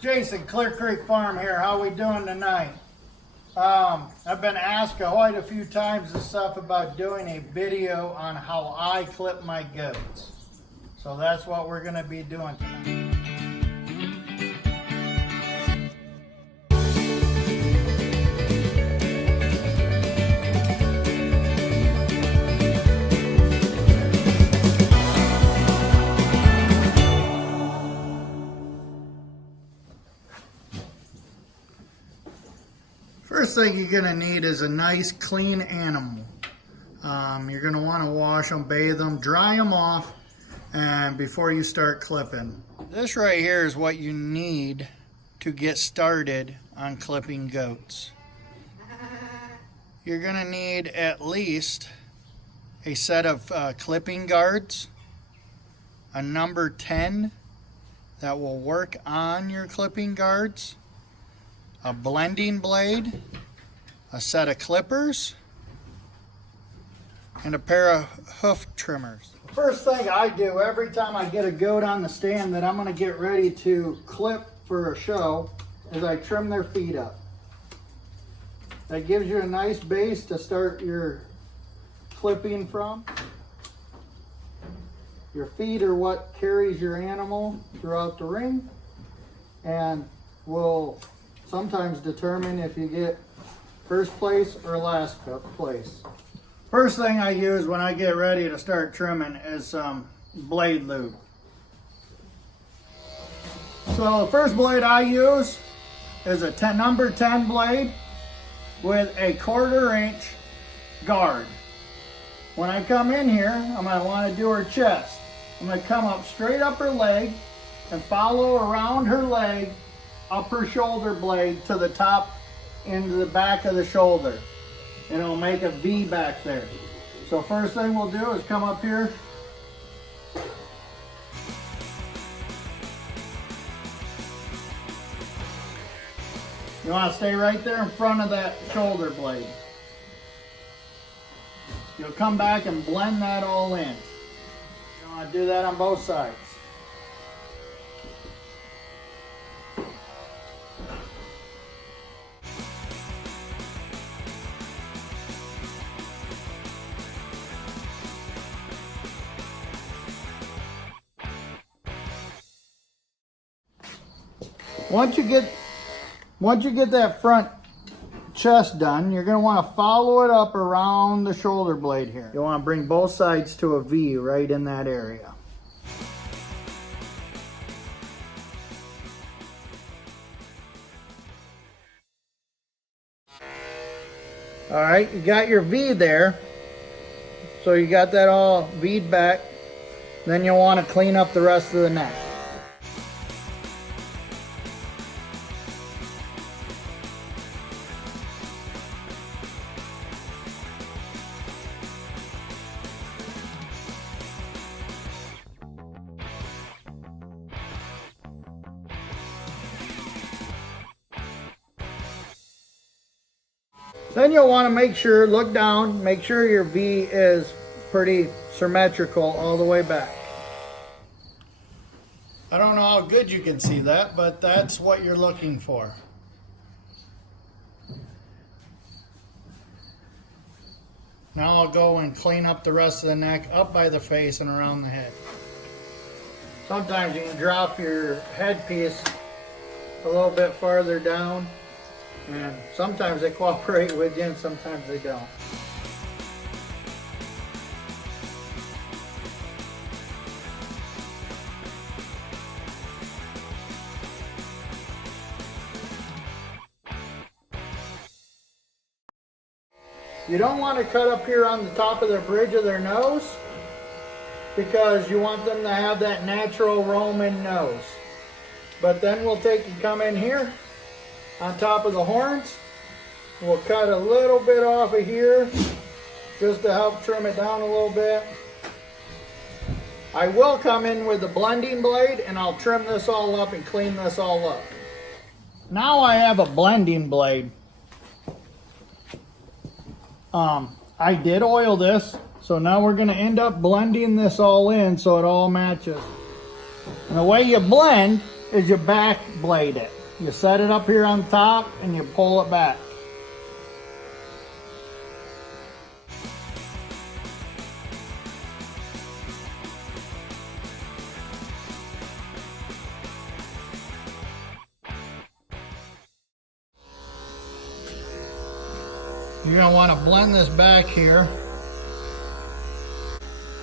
Jason, Clear Creek Farm here. How we doing tonight? I've been asked quite a few times this stuff about doing a video on how I clip my goats. So that's what we're going to be doing tonight. First thing you're going to need is a nice clean animal. You're going to want to wash them, bathe them, dry them off, and before you start clipping. This right here is what you need to get started on clipping goats. You're going to need at least a set of clipping guards, a number 10 that will work on your clipping guards, a blending blade, a set of clippers, and a pair of hoof trimmers. The first thing I do every time I get a goat on the stand that I'm going to get ready to clip for a show is I trim their feet up. That gives you a nice base to start your clipping from. Your feet are what carries your animal throughout the ring and will sometimes determine if you get first place or last place. First thing I use when I get ready to start trimming is some blade lube. So the first blade I use is a number 10 blade with a 1/4 inch guard. When I come in here, I'm going to want to do her chest. I'm going to come up straight up her leg and follow around her leg up her shoulder blade to the top into the back of the shoulder. And it'll make a V back there. So first thing we'll do is come up here. You want to stay right there in front of that shoulder blade. You'll come back and blend that all in. You want to do that on both sides. Once you get that front chest done, you're going to want to follow it up around the shoulder blade here. You want to bring both sides to a V right in that area. All right, you got your V there. So you got that all V'd back. Then you'll want to clean up the rest of the neck. Then you'll want to make sure, look down, make sure your V is pretty symmetrical all the way back. I don't know how good you can see that, but that's what you're looking for. Now I'll go and clean up the rest of the neck up by the face and around the head. Sometimes you can drop your headpiece a little bit farther down. And sometimes they cooperate with you and sometimes they don't. You don't want to cut up here on the top of the bridge of their nose because you want them to have that natural Roman nose. But then we'll take and come in here on top of the horns. We'll cut a little bit off of here just to help trim it down a little bit. I will come in with the blending blade and I'll trim this all up and clean this all up. Now I have a blending blade. I did oil this, so now we're going to end up blending this all in so it all matches. And the way you blend is you back blade it. You set it up here on top and you pull it back. You're going to want to blend this back here.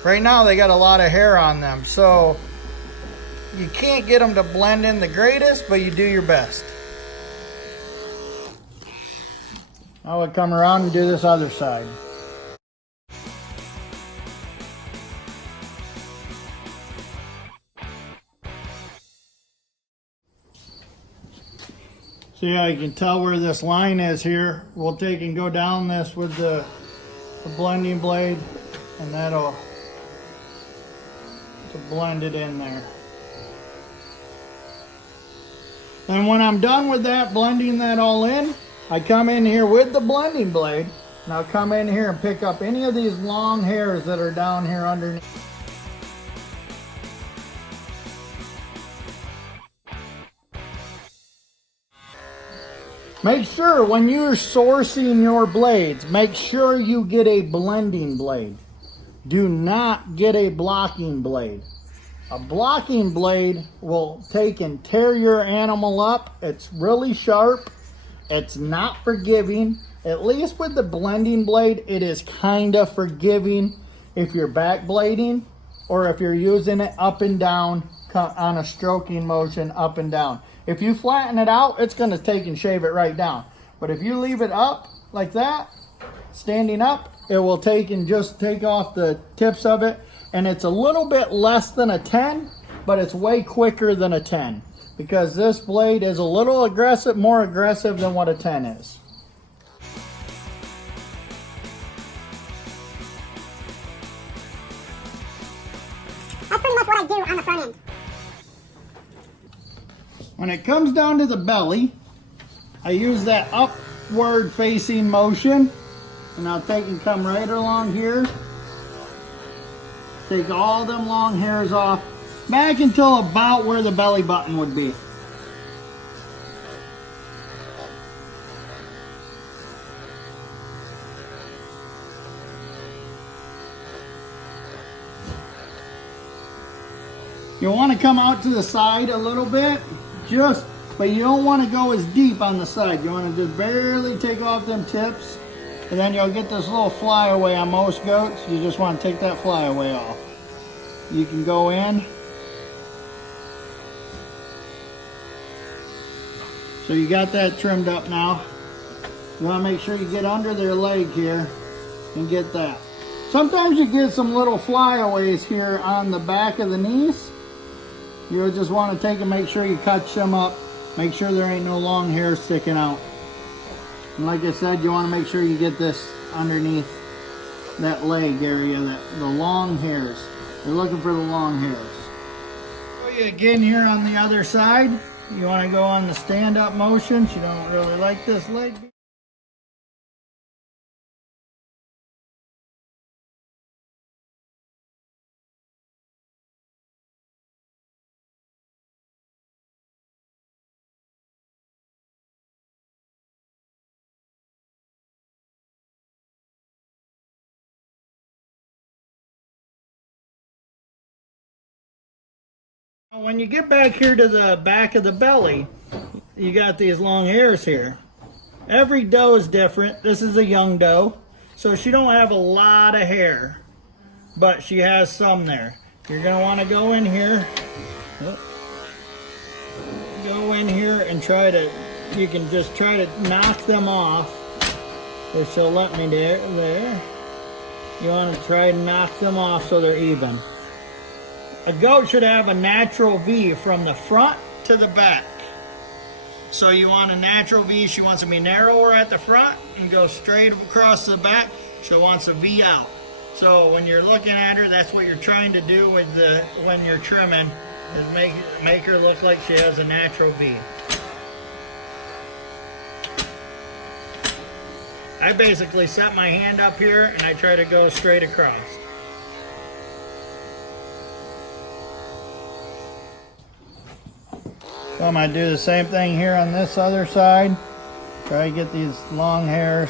Right now they got a lot of hair on them, so you can't get them to blend in the greatest, but you do your best. I would come around and do this other side. See how you can tell where this line is here? We'll take and go down this with the blending blade, and that'll blend it in there. And when I'm done with that, blending that all in, I come in here with the blending blade, and I'll come in here and pick up any of these long hairs that are down here underneath. Make sure when you're sourcing your blades, make sure you get a blending blade. Do not get a blocking blade. A blocking blade will take and tear your animal up. It's really sharp. It's not forgiving. At least with the blending blade, it is kind of forgiving if you're back blading or if you're using it up and down on a stroking motion up and down. If you flatten it out, it's going to take and shave it right down. But if you leave it up like that, standing up, it will take and just take off the tips of it. And it's a little bit less than a 10, but it's way quicker than a 10. Because this blade is a little aggressive, more aggressive than what a 10 is. That's pretty much what I do on the front end. When it comes down to the belly, I use that upward facing motion, and I'll take and come right along here. Take all them long hairs off, back until about where the belly button would be. You want to come out to the side a little bit, but you don't want to go as deep on the side. You want to just barely take off them tips, and then you'll get this little flyaway on most goats. You just want to take that flyaway off. You can go in. So you got that trimmed up now. You want to make sure you get under their leg here and get that. Sometimes you get some little flyaways here on the back of the knees. You just want to take and make sure you cut them up. Make sure there ain't no long hair sticking out. And like I said, you want to make sure you get this underneath that leg area, the long hairs. You're looking for the long hairs. Show you again here on the other side. You want to go on the stand-up motion. She don't really like this leg. When you get back here to the back of the belly, you got these long hairs here. Every doe is different. This is a young doe, so she don't have a lot of hair, but she has some there. You're going to want to go in here. Go in here and you can just try to knock them off. If she'll let me there. You want to try and knock them off so they're even. A goat should have a natural V from the front to the back. So you want a natural V. She wants to be narrower at the front and go straight across the back. She wants a V out. So when you're looking at her, that's what you're trying to do with when you're trimming, is make her look like she has a natural V. I basically set my hand up here and I try to go straight across. So I'm going to do the same thing here on this other side. Try to get these long hairs.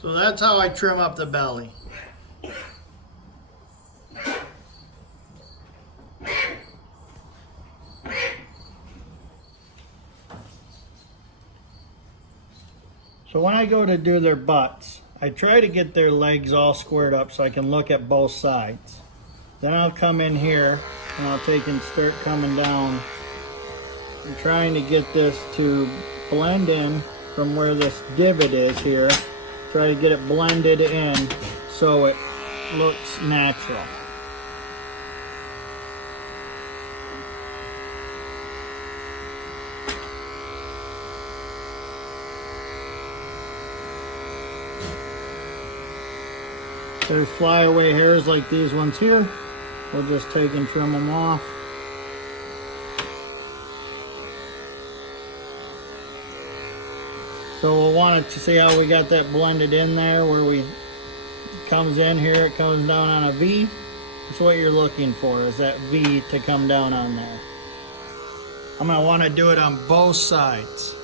So that's how I trim up the belly. So when I go to do their butts, I try to get their legs all squared up so I can look at both sides. Then I'll come in here and I'll take and start coming down. I'm trying to get this to blend in from where this divot is here. Try to get it blended in so it looks natural. There's flyaway hairs like these ones here. We'll just take and trim them off. So we'll want to see how we got that blended in there where we comes in here, it comes down on a V. That's what you're looking for, is that V to come down on there. I'm going to want to do it on both sides.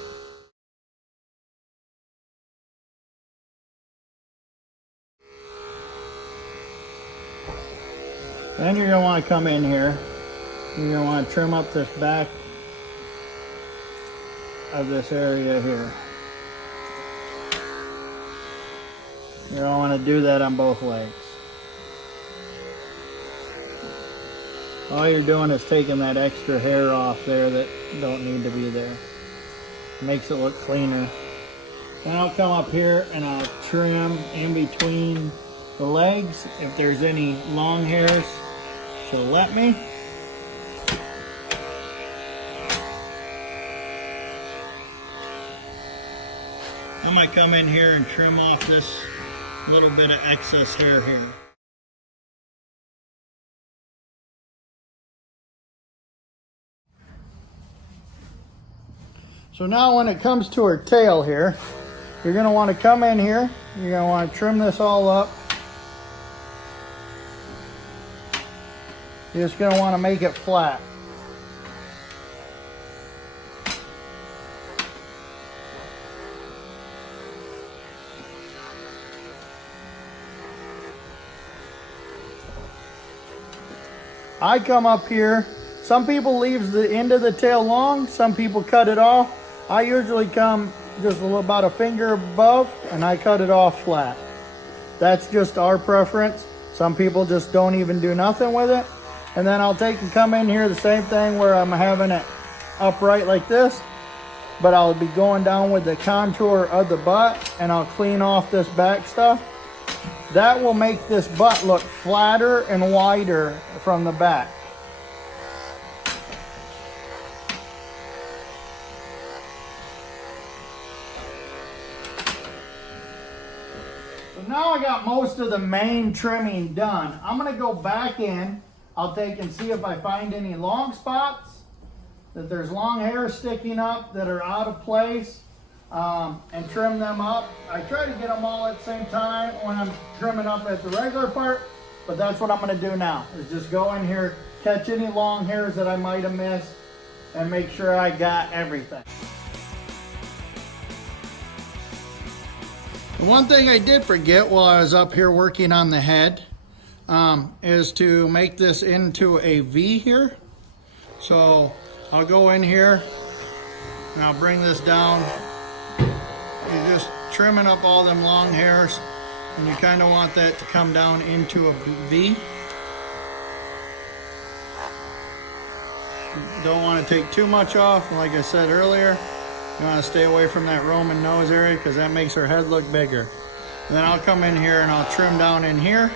Then you're going to want to come in here. You're going to want to trim up this back of this area here. You're going to want to do that on both legs. All you're doing is taking that extra hair off there that don't need to be there. It makes it look cleaner. Then I'll come up here and I'll trim in between the legs. If there's any long hairs, she'll let me. I might come in here and trim off this little bit of excess hair here. So now when it comes to her tail here, you're going to want to come in here, you're going to want to trim this all up. You're just going to want to make it flat. I come up here, some people leave the end of the tail long, some people cut it off. I usually come just about a finger above and I cut it off flat. That's just our preference. Some people just don't even do nothing with it. And then I'll take and come in here the same thing where I'm having it upright like this, but I'll be going down with the contour of the butt and I'll clean off this back stuff. That will make this butt look flatter and wider from the back. So now I got most of the main trimming done. I'm going to go back in. I'll take and see if I find any long spots, that there's long hairs sticking up that are out of place, and trim them up. I try to get them all at the same time when I'm trimming up at the regular part, but that's what I'm going to do now, is just go in here, catch any long hairs that I might have missed, and make sure I got everything. The one thing I did forget while I was up here working on the head is to make this into a V here. So I'll go in here and I'll bring this down. You're just trimming up all them long hairs and you kind of want that to come down into a V. Don't want to take too much off. Like I said earlier, you want to stay away from that Roman nose area because that makes her head look bigger. And then I'll come in here and I'll trim down in here.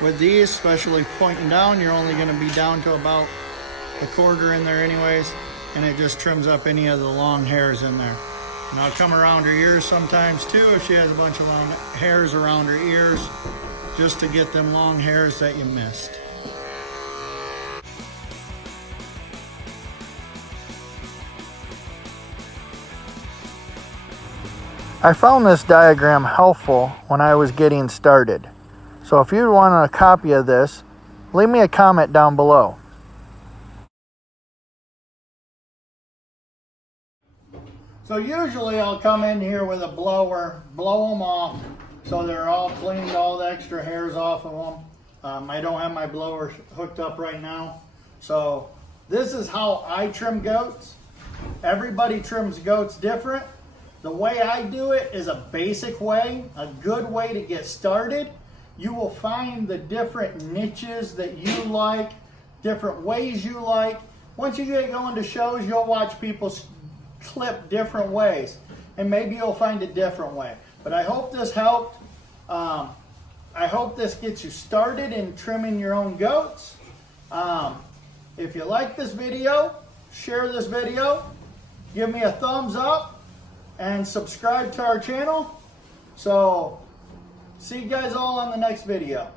With these, especially pointing down, you're only going to be down to about a quarter in there anyways, and it just trims up any of the long hairs in there. And I'll come around her ears sometimes too if she has a bunch of long hairs around her ears, just to get them long hairs that you missed. I found this diagram helpful when I was getting started. So if you want a copy of this, Leave me a comment down below. So usually I'll come in here with a blower, blow them off so they're all cleaned, all the extra hairs off of them. I don't have my blower hooked up right now. So this is how I trim goats. Everybody trims goats different. The way I do it is a basic way, a good way to get started. You will find the different niches that you like, different ways you like. Once you get going to shows, you'll watch people clip different ways, and maybe you'll find a different way. But I hope this helped. I hope this gets you started in trimming your own goats. If you like this video, share this video, give me a thumbs up, and subscribe to our channel. So see you guys all on the next video.